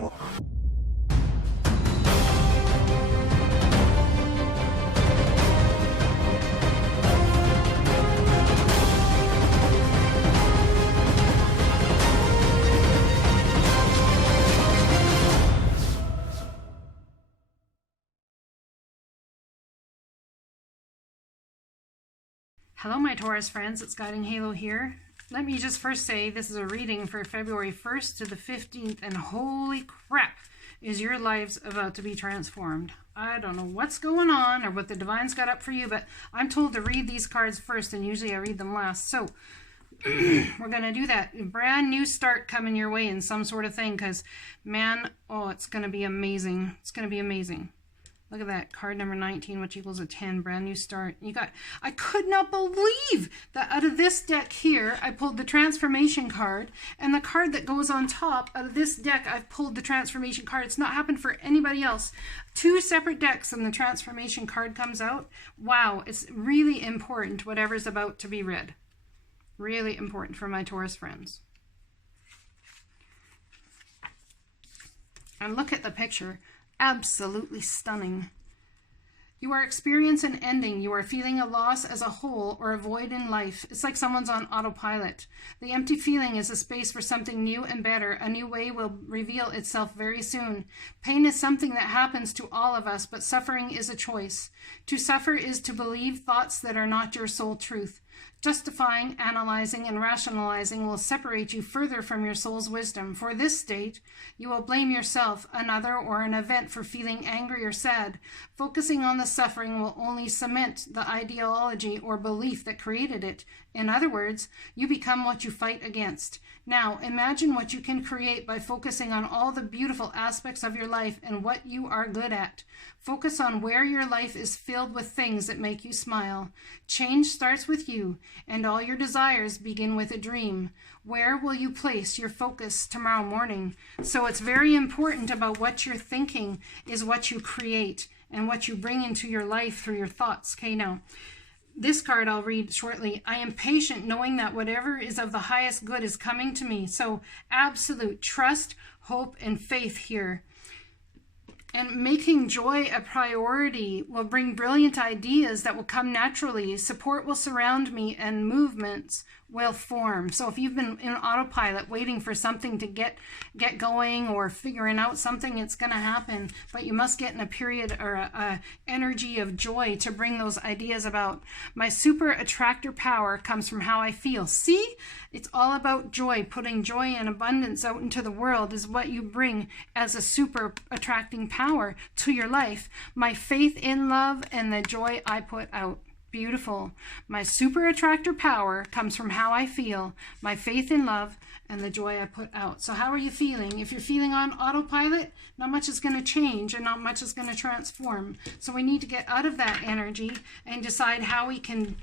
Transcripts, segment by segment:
Hello my Taurus friends, it's Guiding Halo here. Let me just first say this is a reading for February 1st to the 15th, and holy crap, is your lives about to be transformed. I don't know what's going on or what the Divine's got up for you, but I'm told to read these cards first, and usually I read them last. So we're going to do that. A brand new start coming your way in some sort of thing, because man, oh, it's going to be amazing. It's going to be amazing. Look at that, card number 19, which equals a 10, brand new start. I could not believe that out of this deck here, I pulled the transformation card, and the card that goes on top out of this deck, I've pulled the transformation card. It's not happened for anybody else. Two separate decks and the transformation card comes out. Wow, it's really important, whatever's about to be read. Really important for my Taurus friends. And look at the picture. Absolutely stunning. You are experiencing an ending. You are feeling a loss as a whole or a void in life. It's like someone's on autopilot. The empty feeling is a space for something new and better. A new way will reveal itself very soon. Pain is something that happens to all of us, but suffering is a choice. To suffer is to believe thoughts that are not your soul truth. Justifying, analyzing, and rationalizing will separate you further from your soul's wisdom. For this state, you will blame yourself, another, or an event for feeling angry or sad. Focusing on the suffering will only cement the ideology or belief that created it. In other words, you become what you fight against. Now, imagine what you can create by focusing on all the beautiful aspects of your life and what you are good at. Focus on where your life is filled with things that make you smile. Change starts with you, and all your desires begin with a dream. Where will you place your focus tomorrow morning? So it's very important about what you're thinking is what you create and what you bring into your life through your thoughts. Okay, now, this card I'll read shortly. I am patient knowing that whatever is of the highest good is coming to me. So absolute trust, hope, and faith here. And making joy a priority will bring brilliant ideas that will come naturally. Support will surround me and movements will form. So if you've been in autopilot waiting for something to get going or figuring out something, it's going to happen. But you must get in a period or a energy of joy to bring those ideas about. My super attractor power comes from how I feel. See? It's all about joy. Putting joy and abundance out into the world is what you bring as a super attracting power to your life. My faith in love and the joy I put out. Beautiful. My super attractor power comes from how I feel, my faith in love, and the joy I put out. So how are you feeling? If you're feeling on autopilot, not much is going to change and not much is going to transform. So we need to get out of that energy and decide how we can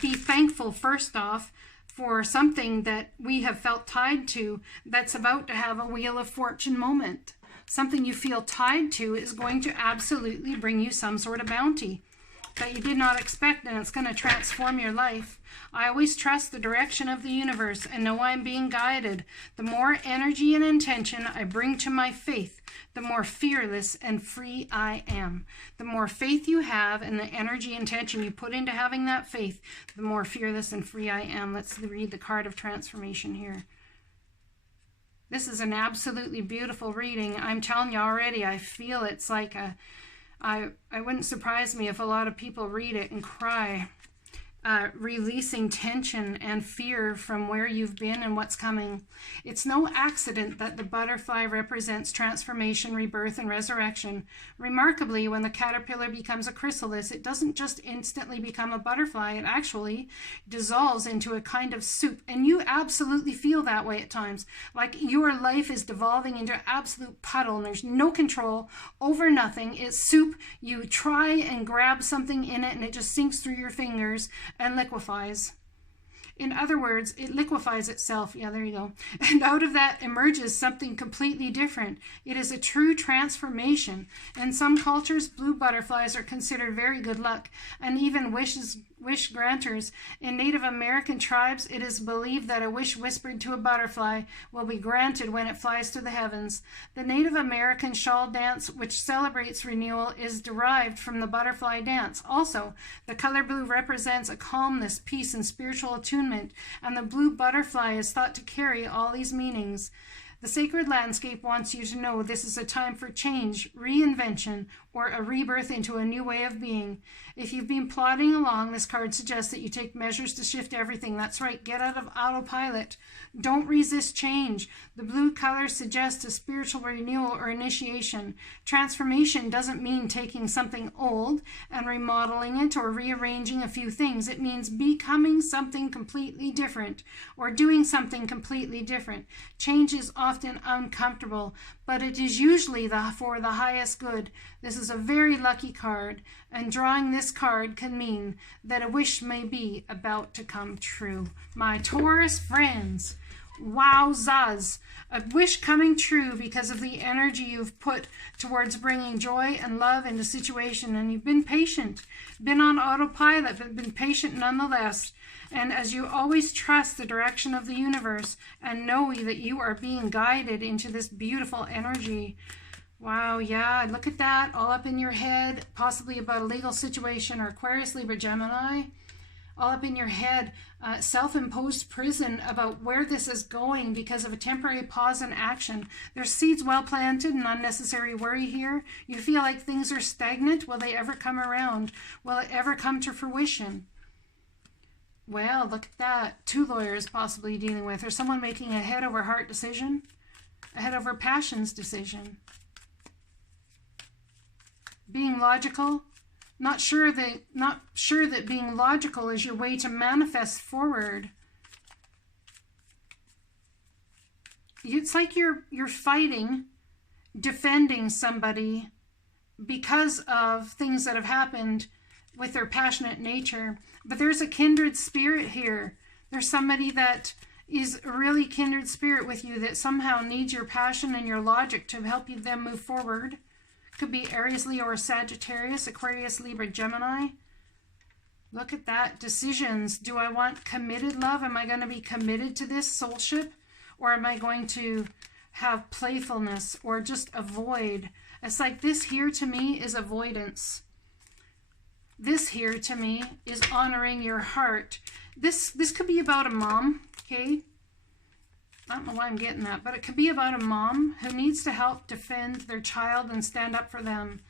be thankful, first off, for something that we have felt tied to that's about to have a Wheel of Fortune moment. Something you feel tied to is going to absolutely bring you some sort of bounty that you did not expect, and it's going to transform your life. I always trust the direction of the universe and know I'm being guided. The more energy and intention I bring to my faith, the more fearless and free I am. The more faith you have and the energy and intention you put into having that faith, the more fearless and free I am. Let's read the card of transformation here. This is an absolutely beautiful reading. I'm telling you already, I feel it's like I wouldn't surprise me if a lot of people read it and cry, releasing tension and fear from where you've been and what's coming. It's no accident that the butterfly represents transformation, rebirth, and resurrection. Remarkably, when the caterpillar becomes a chrysalis, it doesn't just instantly become a butterfly. It actually dissolves into a kind of soup. And you absolutely feel that way at times. Like your life is devolving into an absolute puddle and there's no control over nothing. It's soup. You try and grab something in it and it just sinks through your fingers and liquefies. In other words, it liquefies itself. Yeah, there you go. And out of that emerges something completely different. It is a true transformation. In some cultures, blue butterflies are considered very good luck, and even wish granters. In Native American tribes, it is believed that a wish whispered to a butterfly will be granted when it flies to the heavens. The Native American shawl dance, which celebrates renewal, is derived from the butterfly dance. Also, the color blue represents a calmness, peace, and spiritual attunement, and the blue butterfly is thought to carry all these meanings. The sacred landscape wants you to know this is a time for change, reinvention, or a rebirth into a new way of being. If you've been plodding along, this card suggests that you take measures to shift everything. That's right, get out of autopilot. Don't resist change. The blue color suggests a spiritual renewal or initiation. Transformation doesn't mean taking something old and remodeling it or rearranging a few things. It means becoming something completely different or doing something completely different. Change is often uncomfortable, but it is usually for the highest good. This is a very lucky card, and drawing this card can mean that a wish may be about to come true. My Taurus friends, wowzaz! A wish coming true because of the energy you've put towards bringing joy and love into situation, and you've been patient, been on autopilot, but been patient nonetheless. And as you always trust the direction of the universe and know that you are being guided into this beautiful energy. Wow, yeah, look at that, all up in your head, possibly about a legal situation, or Aquarius, Libra, Gemini, all up in your head, self-imposed prison about where this is going because of a temporary pause in action. There's seeds well planted and unnecessary worry here. You feel like things are stagnant. Will they ever come around? Will it ever come to fruition? Well, look at that. 2 lawyers possibly dealing with, or someone making a head over heart decision, a head over passions decision. Being logical, not sure that being logical is your way to manifest forward. It's like you're fighting, defending somebody because of things that have happened with their passionate nature. But there's a kindred spirit here. There's somebody that is a really kindred spirit with you that somehow needs your passion and your logic to help you them move forward. Could be Aries, Leo, or Sagittarius, Aquarius, Libra, Gemini. Look at that. Decisions. Do I want committed love? Am I going to be committed to this soulship? Or am I going to have playfulness or just avoid? It's like this here to me is avoidance. This here to me is honoring your heart. This could be about a mom, okay? I don't know why I'm getting that, but it could be about a mom who needs to help defend their child and stand up for them.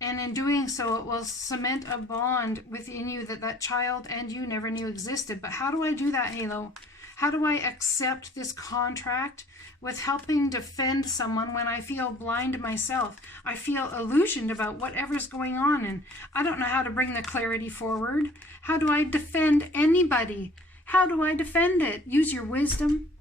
And in doing so, it will cement a bond within you that child and you never knew existed. But how do I do that, Halo? How do I accept this contract with helping defend someone when I feel blind myself? I feel illusioned about whatever's going on, and I don't know how to bring the clarity forward. How do I defend anybody? How do I defend it? Use your wisdom.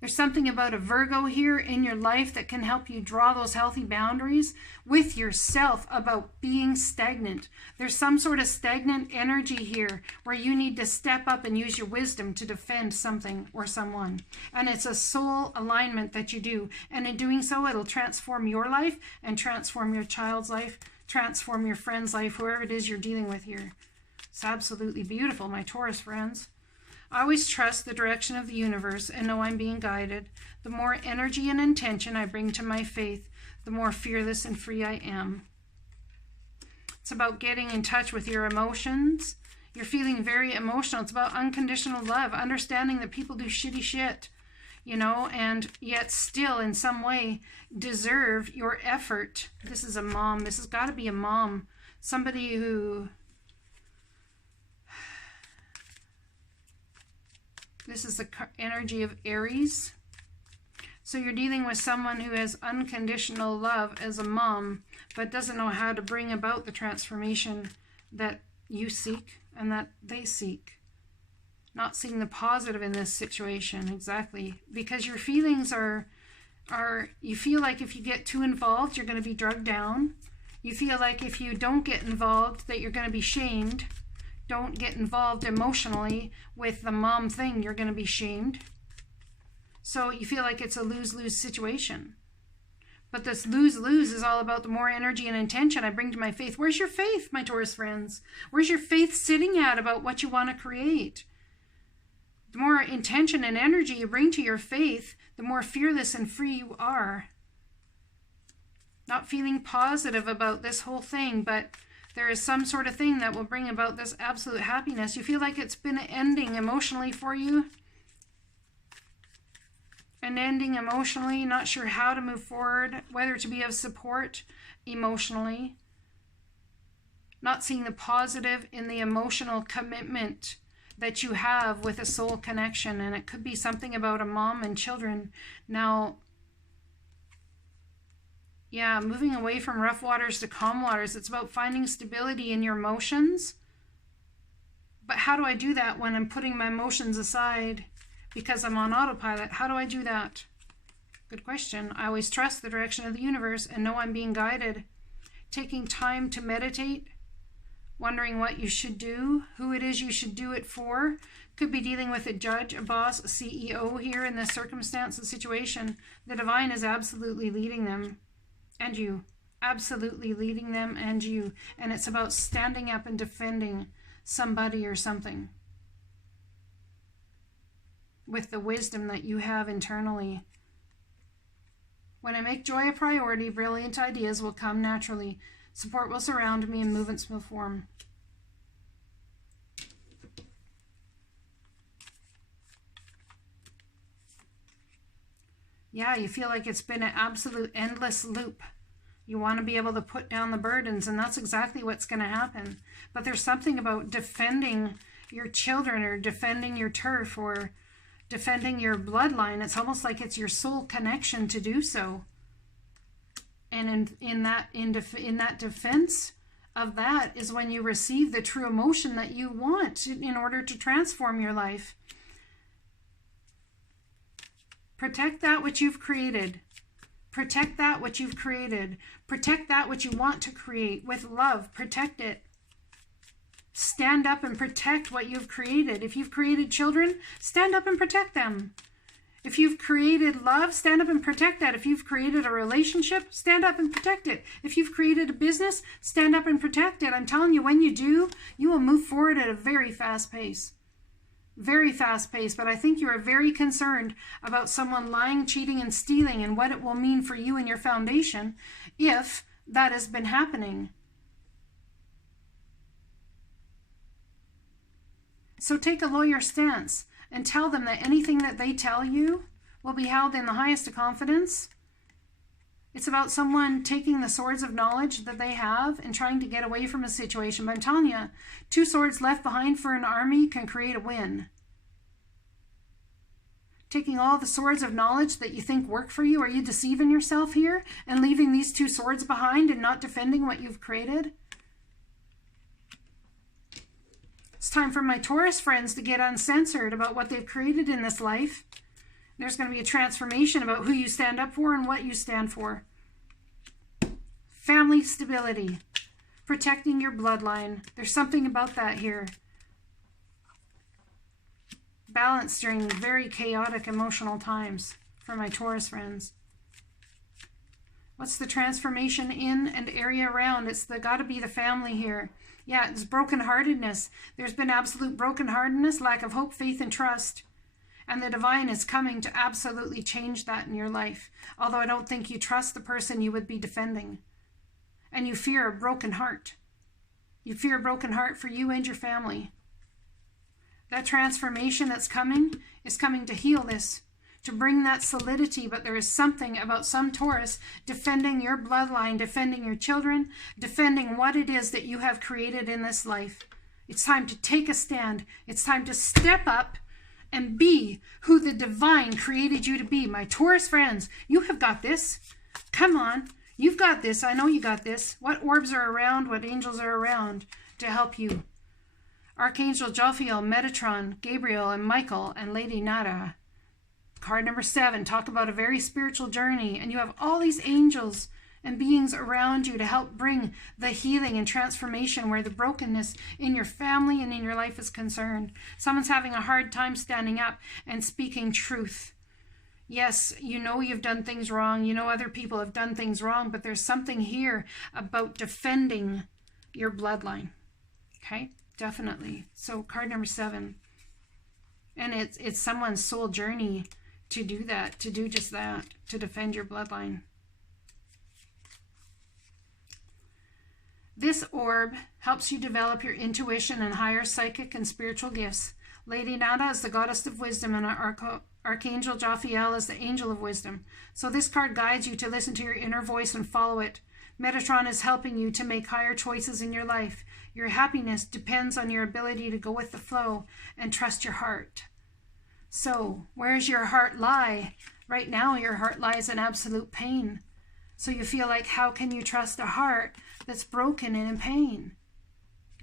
There's something about a Virgo here in your life that can help you draw those healthy boundaries with yourself about being stagnant. There's some sort of stagnant energy here where you need to step up and use your wisdom to defend something or someone. And it's a soul alignment that you do. And in doing so, it'll transform your life and transform your child's life, transform your friend's life, whoever it is you're dealing with here. It's absolutely beautiful, my Taurus friends. I always trust the direction of the universe and know I'm being guided. The more energy and intention I bring to my faith, the more fearless and free I am. It's about getting in touch with your emotions. You're feeling very emotional. It's about unconditional love, understanding that people do shitty shit, you know, and yet still in some way deserve your effort. This is a mom. This has got to be a mom. Somebody who... This is the energy of Aries. So you're dealing with someone who has unconditional love as a mom, but doesn't know how to bring about the transformation that you seek and that they seek. Not seeing the positive in this situation, exactly. Because your feelings are you feel like if you get too involved, you're going to be drugged down. You feel like if you don't get involved, that you're going to be shamed. Don't get involved emotionally with the mom thing, you're going to be shamed. So you feel like it's a lose-lose situation. But this lose-lose is all about the more energy and intention I bring to my faith. Where's your faith, my Taurus friends? Where's your faith sitting at about what you want to create? The more intention and energy you bring to your faith, the more fearless and free you are. Not feeling positive about this whole thing, but there is some sort of thing that will bring about this absolute happiness. You feel like it's been ending emotionally for you. An ending emotionally, not sure how to move forward, whether to be of support emotionally. Not seeing the positive in the emotional commitment that you have with a soul connection. And it could be something about a mom and children. Now, yeah, moving away from rough waters to calm waters. It's about finding stability in your emotions. But how do I do that when I'm putting my emotions aside because I'm on autopilot? How do I do that? Good question. I always trust the direction of the universe and know I'm being guided. Taking time to meditate, wondering what you should do, who it is you should do it for. Could be dealing with a judge, a boss, a CEO here in this circumstance and situation. The divine is absolutely leading them. And you, absolutely leading them and you. And it's about standing up and defending somebody or something with the wisdom that you have internally. When I make joy a priority, brilliant ideas will come naturally. Support will surround me and movements will form. Yeah, you feel like it's been an absolute endless loop. You want to be able to put down the burdens, and that's exactly what's going to happen. But there's something about defending your children or defending your turf or defending your bloodline. It's almost like it's your soul connection to do so. And in that defense of that is when you receive the true emotion that you want in order to transform your life. Protect that which you've created. Protect that which you've created. Protect that which you want to create with love. Protect it. Stand up and protect what you've created. If you've created children, stand up and protect them. If you've created love, stand up and protect that. If you've created a relationship, stand up and protect it. If you've created a business, stand up and protect it. I'm telling you, when you do, you will move forward at a very fast pace. Very fast pace, but I think you are very concerned about someone lying, cheating, and stealing and what it will mean for you and your foundation if that has been happening. So take a lawyer stance and tell them that anything that they tell you will be held in the highest of confidence. It's about someone taking the swords of knowledge that they have and trying to get away from a situation. But I'm telling you, 2 swords left behind for an army can create a win. Taking all the swords of knowledge that you think work for you, are you deceiving yourself here and leaving these 2 swords behind and not defending what you've created? It's time for my Taurus friends to get uncensored about what they've created in this life. There's going to be a transformation about who you stand up for and what you stand for. Family stability. Protecting your bloodline. There's something about that here. Balance during very chaotic emotional times for my Taurus friends. What's the transformation in and area around? It's got to be the family here. Yeah, it's brokenheartedness. There's been absolute brokenheartedness, lack of hope, faith, and trust. And the divine is coming to absolutely change that in your life. Although I don't think you trust the person you would be defending. And you fear a broken heart. You fear a broken heart for you and your family. That transformation that's coming is coming to heal this, to bring that solidity. But there is something about some Taurus defending your bloodline, defending your children, defending what it is that you have created in this life. It's time to take a stand. It's time to step up and be who the divine created you to be. My Taurus friends, you have got this. Come on. You've got this. I know you got this. What orbs are around? What angels are around to help you? Archangel Jophiel, Metatron, Gabriel, and Michael, and Lady Nada. Card number 7. Talk about a very spiritual journey. And you have all these angels and beings around you to help bring the healing and transformation where the brokenness in your family and in your life is concerned. Someone's having a hard time standing up and speaking truth. Yes, you know you've done things wrong. You know other people have done things wrong, but there's something here about defending your bloodline. Okay, definitely. So card number 7. And it's someone's soul journey to do that, to do just that, to defend your bloodline. This orb helps you develop your intuition and higher psychic and spiritual gifts. Lady Nada is the goddess of wisdom, and Archangel Jophiel is the angel of wisdom. So this card guides you to listen to your inner voice and follow it. Metatron is helping you to make higher choices in your life. Your happiness depends on your ability to go with the flow and trust your heart. So, where does your heart lie? Right now, your heart lies in absolute pain. So you feel like, how can you trust a heart that's broken and in pain?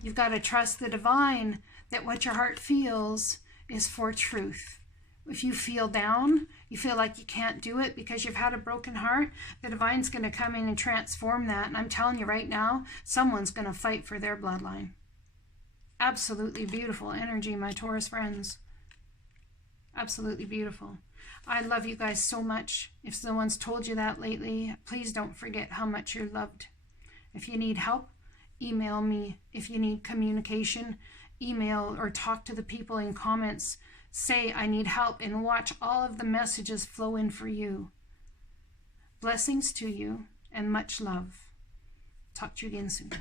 You've got to trust the divine, that what your heart feels is for truth. If you feel down, you feel like you can't do it because you've had a broken heart, the divine's going to come in and transform that. And I'm telling you right now, someone's going to fight for their bloodline. Absolutely beautiful energy, my Taurus friends. Absolutely beautiful. I love you guys so much. If someone's told you that lately, please don't forget how much you're loved. If you need help, email me. If you need communication, email or talk to the people in comments. Say, I need help, and watch all of the messages flow in for you. Blessings to you and much love. Talk to you again soon.